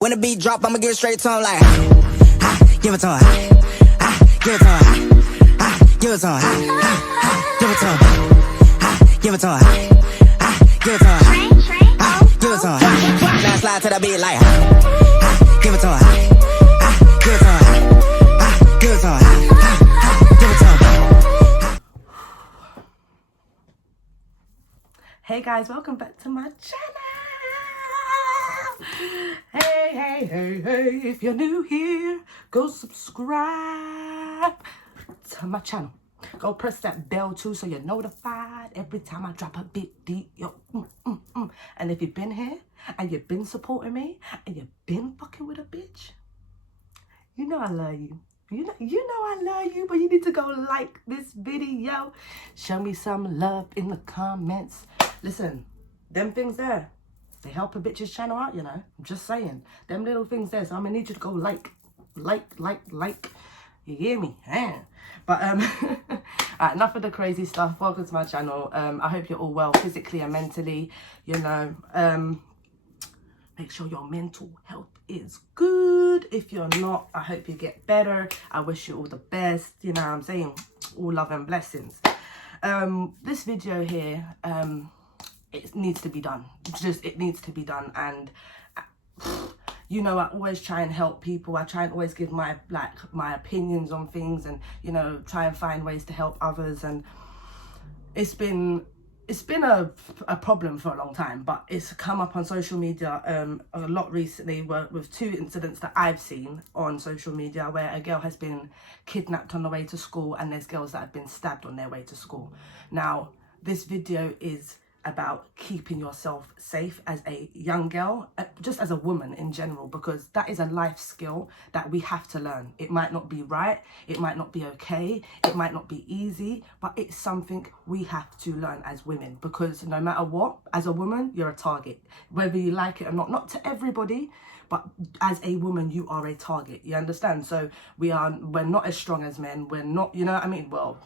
When the beat drop, I'ma give it straight to him like, give it to him, give it to him, give it to him, give it to him, give it to him, give it to him, give it to him. Now slide to the beat like, give it to him, give it to him, give it to him, give it to him. Hey guys, welcome back to my channel. Hey, if you're new here, go subscribe to my channel. Go press that bell too so you're notified every time I drop a big video. And if you've been here and you've been supporting me and you've been fucking with a bitch, you know I love you. You know I love you, but you need to go like this video. Show me some love in the comments. Listen, them things there, they help a bitch's channel out, you know. I'm just saying. Them little things there. So I'm going to need you to go like. You hear me? Yeah. But, right, enough of the crazy stuff. Welcome to my channel. I hope you're all well physically and mentally, you know. Make sure your mental health is good. If you're not, I hope you get better. I wish you all the best. You know what I'm saying? All love and blessings. This video here, it needs to be done. It needs to be done. And you know, I always try and help people. I try and always give my opinions on things, and you know, try and find ways to help others. And it's been a problem for a long time, but it's come up on social media a lot recently with two incidents that I've seen on social media where a girl has been kidnapped on the way to school, and there's girls that have been stabbed on their way to school. Now, this video is about keeping yourself safe as a young girl, just as a woman in general, because that is a life skill that we have to learn. It might not be right, it might not be okay, it might not be easy, but it's something we have to learn as women, because no matter what, as a woman, you're a target, whether you like it or not to everybody, but as a woman, you are a target, you understand? So we're not as strong as men, we're not, you know what I mean? Well,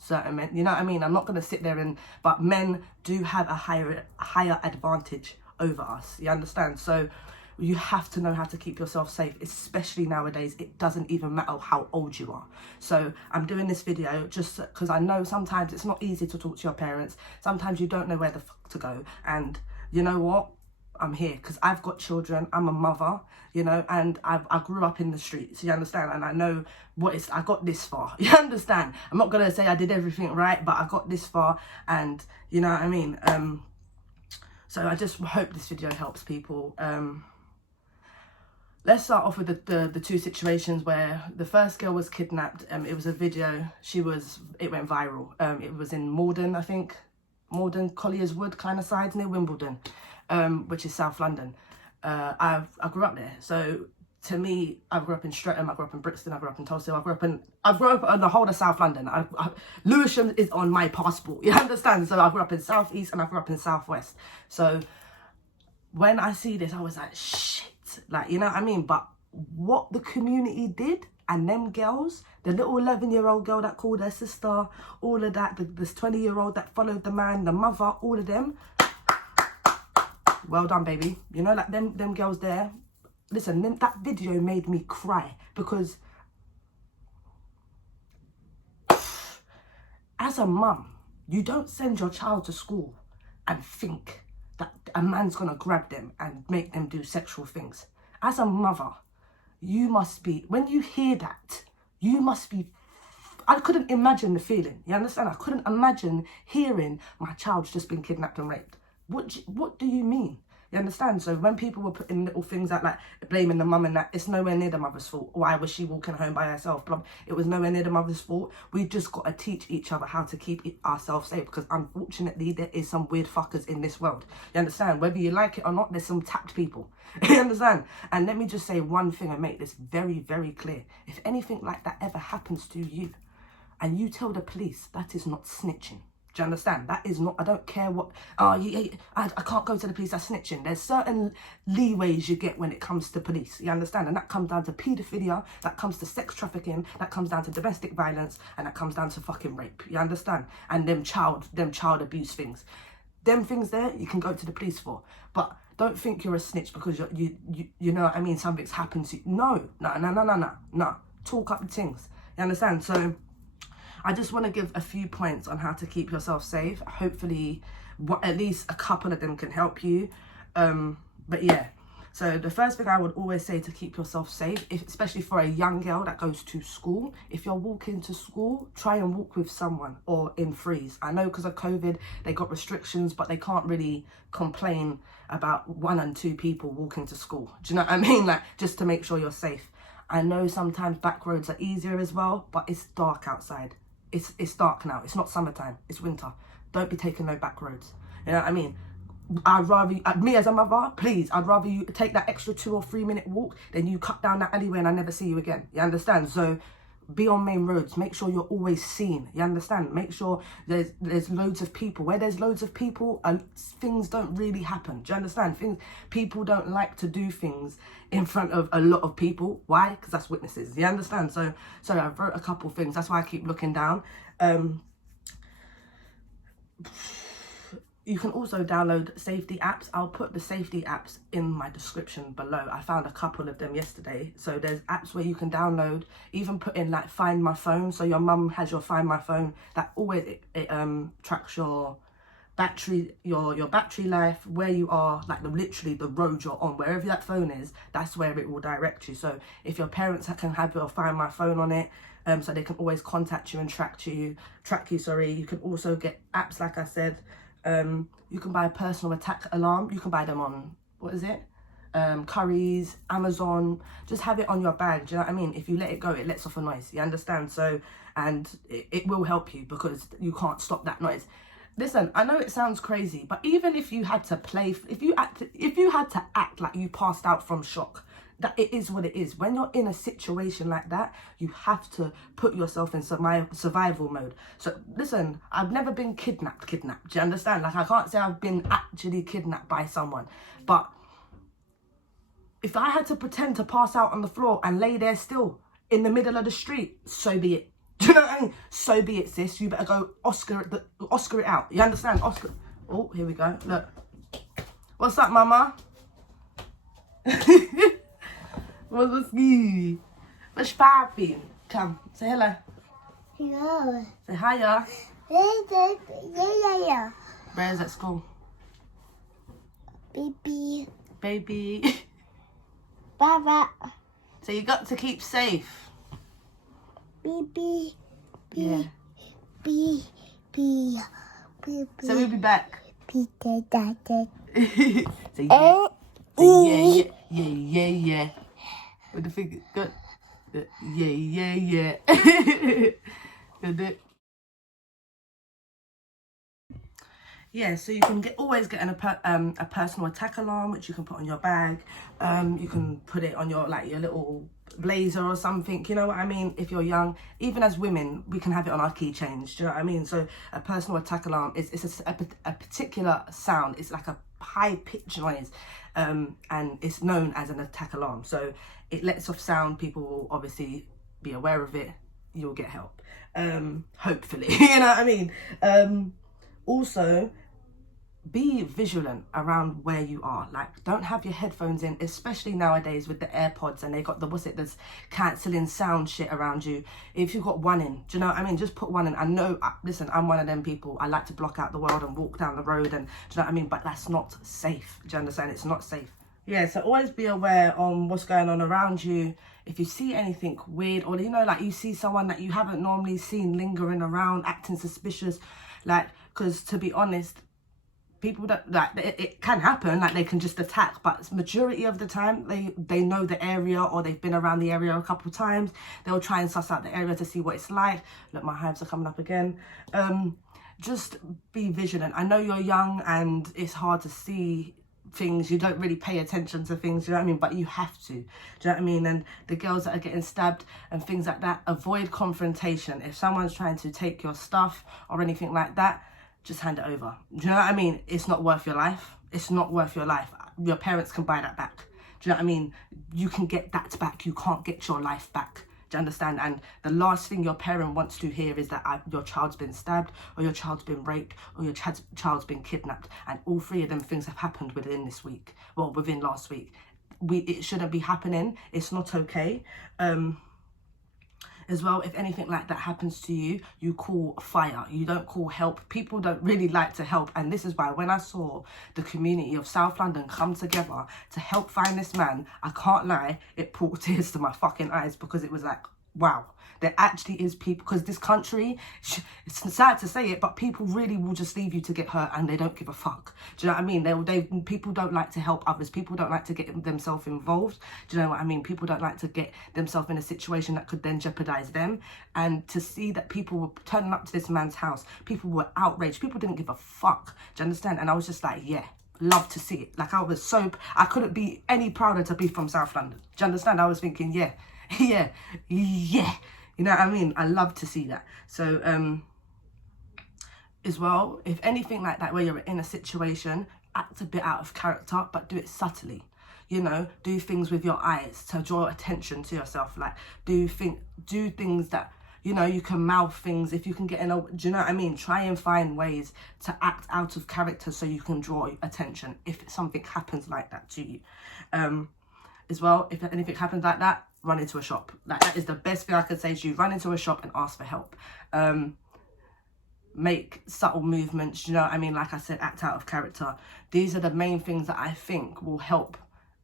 certain men, you know what I mean? I'm not going to sit there but men do have a higher advantage over us, you understand? So you have to know how to keep yourself safe, especially nowadays. It doesn't even matter how old you are. So I'm doing this video just because I know sometimes it's not easy to talk to your parents. Sometimes you don't know where the fuck to go. And you know what? I'm here because I've got children. I'm a mother, you know, and I grew up in the streets, you understand? And I know I got this far, you understand? I'm not going to say I did everything right, but I got this far, and you know what I mean? So I just hope this video helps people. Let's start off with the two situations where the first girl was kidnapped. It was a video. It went viral. It was in Morden, I think. Morden, Collier's Wood kind of sides near Wimbledon. Which is South London. I grew up there, so to me, I grew up in Streatham, I grew up in Brixton, I grew up in Tulsa, I grew up in the whole of South London. Lewisham is on my passport, you understand? So I grew up in South East and I grew up in South West. So when I see this, I was like, shit, like, you know what I mean? But what the community did, and them girls, the little 11-year-old girl that called her sister, all of that, this 20-year-old that followed the man, the mother, all of them, well done, baby. You know, like them girls there. Listen, that video made me cry, because as a mum, you don't send your child to school and think that a man's gonna grab them and make them do sexual things. As a mother, you must be, when you hear that, you must be, I couldn't imagine the feeling, you understand? I couldn't imagine hearing my child's just been kidnapped and raped. What do you mean? You understand? So when people were putting little things like blaming the mum and that, it's nowhere near the mother's fault. Why was she walking home by herself? It was nowhere near the mother's fault. We just got to teach each other how to keep ourselves safe, because unfortunately there is some weird fuckers in this world. You understand? Whether you like it or not, there's some tapped people. You understand? And let me just say one thing and make this very, very clear. If anything like that ever happens to you and you tell the police, that is not snitching. Do you understand? That is not, I don't care what, I can't go to the police, that's snitching. There's certain leeways you get when it comes to police, you understand? And that comes down to paedophilia, that comes to sex trafficking, that comes down to domestic violence, and that comes down to fucking rape, you understand? And them child abuse things. Them things there, you can go to the police for. But don't think you're a snitch because you know what I mean, something's happened to you. No. Talk up the things. You understand? So I just want to give a few points on how to keep yourself safe. Hopefully, at least a couple of them can help you. But yeah, so the first thing I would always say to keep yourself safe, especially for a young girl that goes to school, if you're walking to school, try and walk with someone or in threes. I know because of COVID, they got restrictions, but they can't really complain about 1 and 2 people walking to school. Do you know what I mean? Like, just to make sure you're safe. I know sometimes back roads are easier as well, but it's dark outside. It's dark now. It's not summertime. It's winter. Don't be taking no back roads. You know what I mean? I'd rather, me as a mother, please, I'd rather you take that extra 2 or 3 minute walk than you cut down that alleyway and I never see you again. You understand? So be on main roads. Make sure you're always seen. You understand? Make sure there's loads of people. Where there's loads of people, things don't really happen. Do you understand? People don't like to do things in front of a lot of people. Why? Because that's witnesses. You understand? So I wrote a couple things. That's why I keep looking down. You can also download safety apps. I'll put the safety apps in my description below. I found a couple of them yesterday. So there's apps where you can download, even put in like Find My Phone. So your mum has your Find My Phone. That always it tracks your battery, your battery life, where you are, like literally the road you're on. Wherever that phone is, that's where it will direct you. So if your parents can have your Find My Phone on it, so they can always contact you and track you. You can also get apps, like I said. You can buy a personal attack alarm. You can buy them on, what is it? Currys, Amazon. Just have it on your bag. Do you know what I mean? If you let it go, it lets off a noise. You understand? So, and it will help you because you can't stop that noise. Listen, I know it sounds crazy, but even if you had to play, if you had to act like you passed out from shock, that it is what it is. When you're in a situation like that, you have to put yourself in survival mode. So listen, I've never been kidnapped. Do you understand? Like, I can't say I've been actually kidnapped by someone. But if I had to pretend to pass out on the floor and lay there still in the middle of the street, so be it. Do you know what I mean? So be it, sis. You better go Oscar it out. You understand? Oscar. Oh, here we go. Look. What's up, mama? What's good? What's poppin'? Come, say hello. Hello. Say hiya. Yeah. Where's at school? Baby. Baba. So you got to keep safe. Yeah. So we'll be back. So yeah. With the finger, good. Yeah. Good. Yeah, so you can always get a personal attack alarm, which you can put on your bag. You can put it on your little blazer or something. You know what I mean? If you're young, even as women, we can have it on our keychains. Do you know what I mean? So a personal attack alarm is a particular sound. It's like a high pitched noise, and it's known as an attack alarm. So it lets off sound. People will obviously be aware of it. You'll get help. Hopefully, you know what I mean? Also, be vigilant around where you are. Like, don't have your headphones in, especially nowadays with the AirPods, and they got this cancelling sound shit around you. If you've got one in, do you know what I mean? Just put one in. I know, listen, I'm one of them people. I like to block out the world and walk down the road, and do you know what I mean? But that's not safe. Do you understand? It's not safe. Yeah, so always be aware on what's going on around you. If you see anything weird, or like you see someone that you haven't normally seen lingering around, acting suspicious, because to be honest, people that it can happen, they can just attack, but majority of the time they know the area, or they've been around the area a couple of times. They'll try and suss out the area to see what it's like. Look, my hives are coming up again. Just be vigilant. I know you're young and it's hard to see things, you don't really pay attention to things, you know what I mean, but you have to, do you know what I mean? And the girls that are getting stabbed and things like that, avoid confrontation. If someone's trying to take your stuff or anything like that, just hand it over. Do you know what I mean? It's not worth your life. It's not worth your life. Your parents can buy that back. Do you know what I mean? You can get that back. You can't get your life back. Do you understand? And the last thing your parent wants to hear is that your child's been stabbed, or your child's been raped, or your child's been kidnapped. And all three of them things have happened within this week. Well, within last week. It shouldn't be happening. It's not okay. As well, if anything like that happens to you, you call fire. You don't call help. People don't really like to help. And this is why when I saw the community of South London come together to help find this man, I can't lie, it brought tears to my fucking eyes, because it was like, wow, there actually is people, because this country, it's sad to say it, but people really will just leave you to get hurt, and they don't give a fuck. Do you know what I mean? People don't like to help others. People don't like to get themselves involved. Do you know what I mean? People don't like to get themselves in a situation that could then jeopardize them. And to see that people were turning up to this man's house, people were outraged. People didn't give a fuck. Do you understand? And I was just like, yeah, love to see it. Like, I couldn't be any prouder to be from South London. Do you understand? I was thinking, yeah. You know what I mean? I love to see that. So, as well, if anything like that, where you're in a situation, act a bit out of character, but do it subtly. You know, do things with your eyes to draw attention to yourself. Like, do things that, you know, you can mouth things. If you can get in a, do you know what I mean? Try and find ways to act out of character so you can draw attention if something happens like that to you. As well, if anything happens like that, run into a shop. Like, that is the best thing I could say to you. Run into a shop and ask for help. Make subtle movements, you know what I mean? Like I said, act out of character. These are the main things that I think will help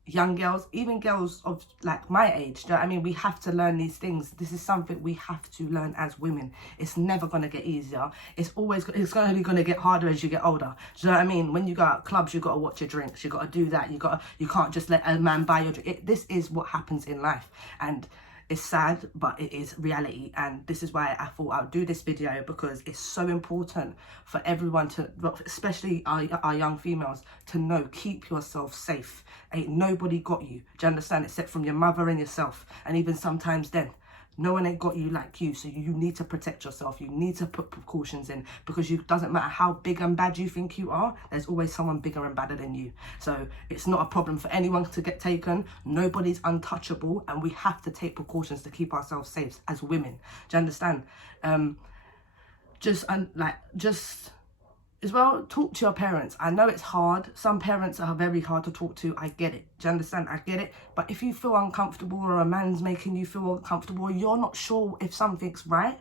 young girls, even girls of like my age. Do you know what I mean? We have to learn these things. This is something we have to learn as women. It's never going to get easier. It's only going to get harder as you get older. Do you know what I mean? When you go out clubs, you got to watch your drinks. You got to do that. You can't just let a man buy your drink. This is what happens in life. And it's sad, but it is reality. And this is why I thought I'd do this video, because it's so important for everyone to, especially our young females, to know, keep yourself safe. Ain't nobody got you. Do you understand? Except from your mother and yourself. And even sometimes then, no one ain't got you like you. So you need to protect yourself. You need to put precautions in, because it doesn't matter how big and bad you think you are, there's always someone bigger and badder than you. So it's not a problem for anyone to get taken. Nobody's untouchable, and we have to take precautions to keep ourselves safe as women. Do you understand? Just as well, talk to your parents. I know it's hard. Some parents are very hard to talk to. I get it. Do you understand? I get it. But if you feel uncomfortable, or a man's making you feel uncomfortable, you're not sure if something's right,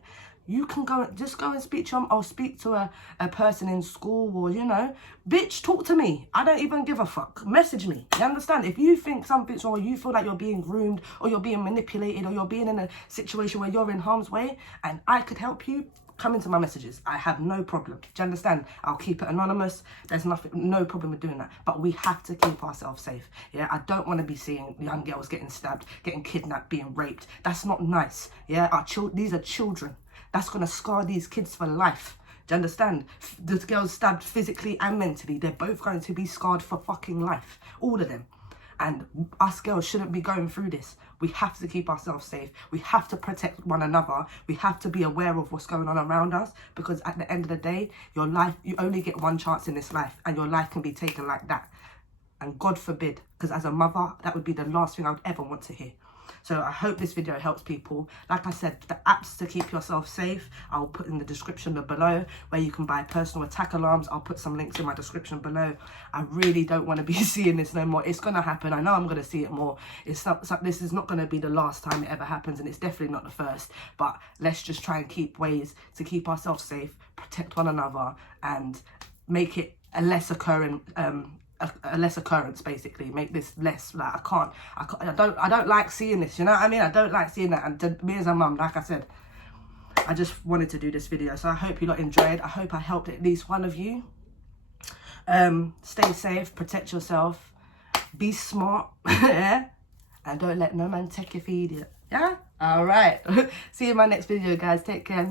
you can go and speak to them, or speak to a person in school, or, you know, bitch, talk to me. I don't even give a fuck. Message me. You understand? If you think something's wrong, or you feel like you're being groomed, or you're being manipulated, or you're being in a situation where you're in harm's way, and I could help you, come into my messages. I have no problem. Do you understand? I'll keep it anonymous. There's no problem with doing that. But we have to keep ourselves safe. Yeah, I don't want to be seeing young girls getting stabbed, getting kidnapped, being raped. That's not nice. Yeah, these are children. That's going to scar these kids for life. Do you understand? The girls stabbed physically and mentally. They're both going to be scarred for fucking life. All of them. And us girls shouldn't be going through this. We have to keep ourselves safe. We have to protect one another. We have to be aware of what's going on around us, because at the end of the day, your life, you only get one chance in this life, and your life can be taken like that. And God forbid, because as a mother, that would be the last thing I would ever want to hear. So I hope this video helps people. Like I said, the apps to keep yourself safe, I'll put in the description below, where you can buy personal attack alarms. I'll put some links in my description below. I really don't want to be seeing this no more. It's going to happen. I know I'm going to see it more. This is not going to be the last time it ever happens, and it's definitely not the first. But let's just try and keep ways to keep ourselves safe, protect one another, and make it a less occurring a less occurrence, basically. Make this less, like, I don't like seeing this, you know what I mean? I don't like seeing that. And to me as a mum, like I said, I just wanted to do this video. So I hope you lot enjoyed. I hope I helped at least one of you. Stay safe, protect yourself, be smart, yeah? And don't let no man take your feed, yeah? All right. See you in my next video, guys. Take care.